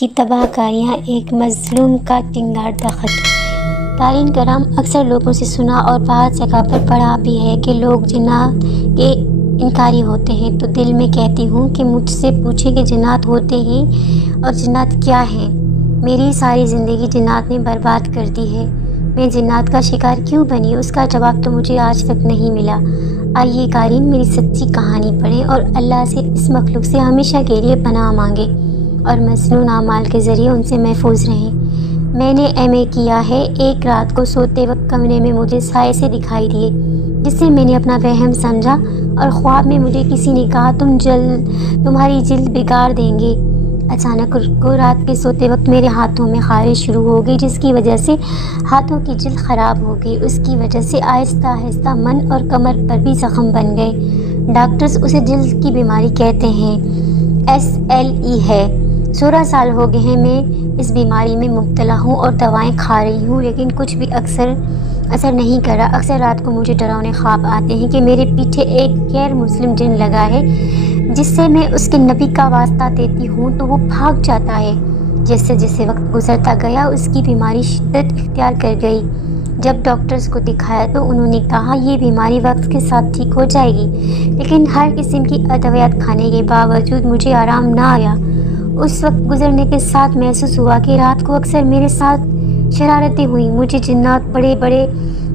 کی تباہ کاریاں، ایک مظلوم کا چنگاڑتا خط۔ قارئین کرام، اکثر لوگوں سے سنا اور بعض جگہ پر پڑھا بھی ہے کہ لوگ جنات کے انکاری ہوتے ہیں، تو دل میں کہتی ہوں کہ مجھ سے پوچھیں کہ جنات ہوتے ہیں اور جنات کیا ہیں۔ میری ساری زندگی جنات نے برباد کر دی ہے۔ میں جنات کا شکار کیوں بنی، اس کا جواب تو مجھے آج تک نہیں ملا۔ آئیے قارئین میری سچی کہانی پڑھیں اور اللہ سے اس مخلوق سے ہمیشہ کے لیے پناہ مانگیں اور مسنون اعمال کے ذریعے ان سے محفوظ رہیں۔ میں نے MA کیا ہے۔ ایک رات کو سوتے وقت کمرے میں مجھے سائے سے دکھائی دیے، جس سے میں نے اپنا وہم سمجھا، اور خواب میں مجھے کسی نے کہا تمہاری جلد بگاڑ دیں گے۔ اچانک کو رات کے سوتے وقت میرے ہاتھوں میں خارش شروع ہو گئی، جس کی وجہ سے ہاتھوں کی جلد خراب ہو گئی۔ اس کی وجہ سے آہستہ آہستہ من اور کمر پر بھی زخم بن گئے۔ ڈاکٹرز اسے جلد کی بیماری کہتے ہیں، SLE ہے۔ 16 سال ہو گئے ہیں میں اس بیماری میں مبتلا ہوں اور دوائیں کھا رہی ہوں، لیکن کچھ بھی اثر نہیں کر رہا۔ اکثر رات کو مجھے ڈراؤنے خواب آتے ہیں کہ میرے پیچھے ایک غیر مسلم جن لگا ہے، جس سے میں اس کے نبی کا واسطہ دیتی ہوں تو وہ بھاگ جاتا ہے۔ جیسے جیسے وقت گزرتا گیا اس کی بیماری شدت اختیار کر گئی۔ جب ڈاکٹرز کو دکھایا تو انہوں نے کہا یہ بیماری وقت کے ساتھ ٹھیک ہو جائے گی، لیکن ہر قسم کی ادویات کھانے کے باوجود مجھے آرام نہ آیا۔ اس وقت گزرنے کے ساتھ محسوس ہوا کہ رات کو اکثر میرے ساتھ شرارتیں ہوئیں۔ مجھے جنات، بڑے بڑے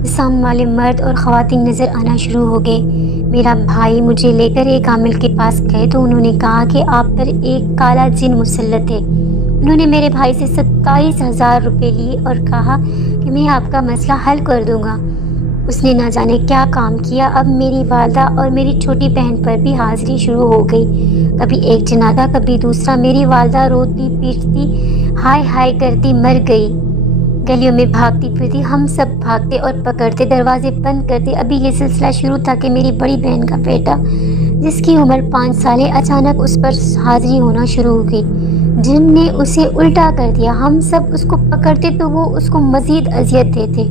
جسم والے مرد اور خواتین نظر آنا شروع ہو گئے۔ میرا بھائی مجھے لے کر ایک عامل کے پاس گئے تو انہوں نے کہا کہ آپ پر ایک کالا جن مسلط ہے۔ انہوں نے میرے بھائی سے 27,000 روپے لیے اور کہا کہ میں آپ کا مسئلہ حل کر دوں گا۔ اس نے نہ جانے کیا کام کیا۔ اب میری والدہ اور میری چھوٹی بہن پر بھی حاضری شروع ہو گئی، کبھی ایک جنازہ کبھی دوسرا۔ میری والدہ روتی پیٹتی ہائے ہائے کرتی مر گئی۔ گلیوں میں بھاگتی پھرتی، ہم سب بھاگتے اور پکڑتے، دروازے بند کرتے۔ ابھی یہ سلسلہ شروع تھا کہ میری بڑی بہن کا بیٹا، جس کی عمر 5 سال ہے، اچانک اس پر حاضری ہونا شروع ہو گئی۔ جن نے اسے الٹا کر دیا۔ ہم سب اس کو پکڑتے تو وہ اس کو مزید اذیت دیتے۔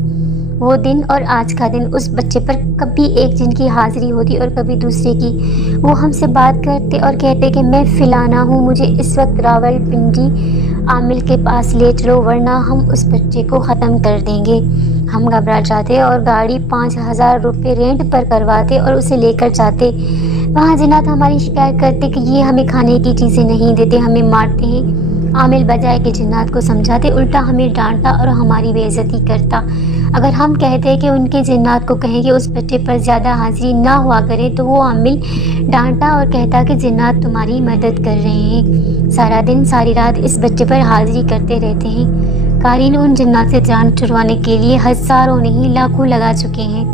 وہ دن اور آج کا دن اس بچے پر کبھی ایک جن کی حاضری ہوتی اور کبھی دوسرے کی۔ وہ ہم سے بات کرتے اور کہتے کہ میں فلانا ہوں، مجھے اس وقت راولپنڈی عامل کے پاس لے چلو ورنہ ہم اس بچے کو ختم کر دیں گے۔ ہم گھبرا جاتے اور گاڑی 5,000 روپے رینٹ پر کرواتے اور اسے لے کر جاتے۔ وہاں جنات ہماری شکایت کرتے کہ یہ ہمیں کھانے کی چیزیں نہیں دیتے، ہمیں مارتے ہیں۔ عامل بجائے کہ جنات کو سمجھاتے، الٹا ہمیں ڈانٹتا اور ہماری بے عزتی کرتا۔ اگر ہم کہتے کہ ان کے جنات کو کہیں کہ اس بچے پر زیادہ حاضری نہ ہوا کرے تو وہ عامل ڈانٹتا اور کہتا کہ جنات تمہاری مدد کر رہے ہیں، سارا دن ساری رات اس بچے پر حاضری کرتے رہتے ہیں۔ قارئین، ان جنات سے جان چھڑوانے کے لیے ہزاروں نہیں لاکھوں لگا چکے ہیں۔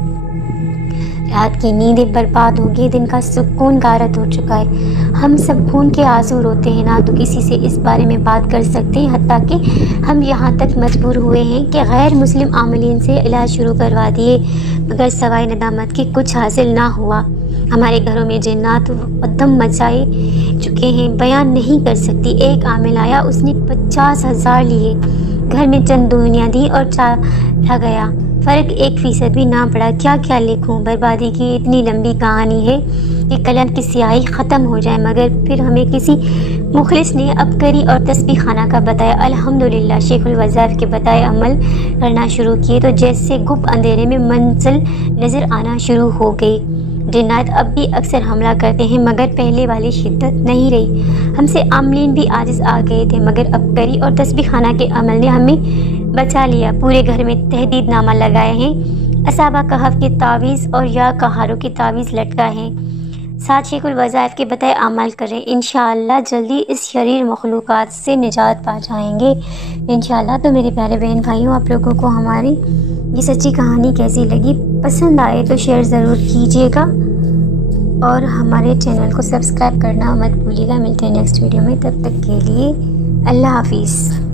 رات کی نیندیں برباد ہو گئی، دن کا سکون غارت ہو چکا ہے۔ ہم سب خون کے آنسو روتے ہیں، نہ تو کسی سے اس بارے میں بات کر سکتے ہیں، حتیٰ کہ ہم یہاں تک مجبور ہوئے ہیں کہ غیر مسلم عاملین سے علاج شروع کروا دیے، مگر سوائے ندامت کے کچھ حاصل نہ ہوا۔ ہمارے گھروں میں جنات ودھم مچائے چکے ہیں، بیان نہیں کر سکتی۔ ایک عامل آیا، اس نے 50,000 لیے، گھر میں چند دوائیاں دی اور چلا گیا۔ فرق 1% بھی نہ پڑا۔ کیا کیا لکھوں، بربادی کی اتنی لمبی کہانی ہے کہ قلم کی سیاہی ختم ہو جائے، مگر پھر ہمیں کسی مخلص نے عبقری اور تسبیح خانہ کا بتایا۔ الحمدللہ شیخ الوظائف کے بتائے عمل کرنا شروع کیے تو جیسے گپ اندھیرے میں منزل نظر آنا شروع ہو گئی۔ جنات اب بھی اکثر حملہ کرتے ہیں، مگر پہلے والی شدت نہیں رہی۔ ہم سے عاملین بھی عاجز آ گئے تھے، مگر عبقری اور تسبیح خانہ کے عمل نے ہمیں بچا لیا۔ پورے گھر میں تحدید نامہ لگائے ہیں، اصحابہ کہف کے تعویذ اور یا کہاروں کے تعویذ لٹکائے ہیں، ساتھ شیخ الوظائف کے بتائے عمل کریں۔ انشاءاللہ جلدی اس شریر مخلوقات سے نجات پا جائیں گے انشاءاللہ۔ تو میرے پیارے بہن بھائیوں، آپ لوگوں کو ہماری یہ سچی کہانی کیسی لگی؟ پسند آئے تو شیئر ضرور کیجیے گا اور ہمارے چینل کو سبسکرائب کرنا مت بھولیے گا۔ ملتے ہیں نیکسٹ ویڈیو میں، تب تک کے لیے اللہ حافظ۔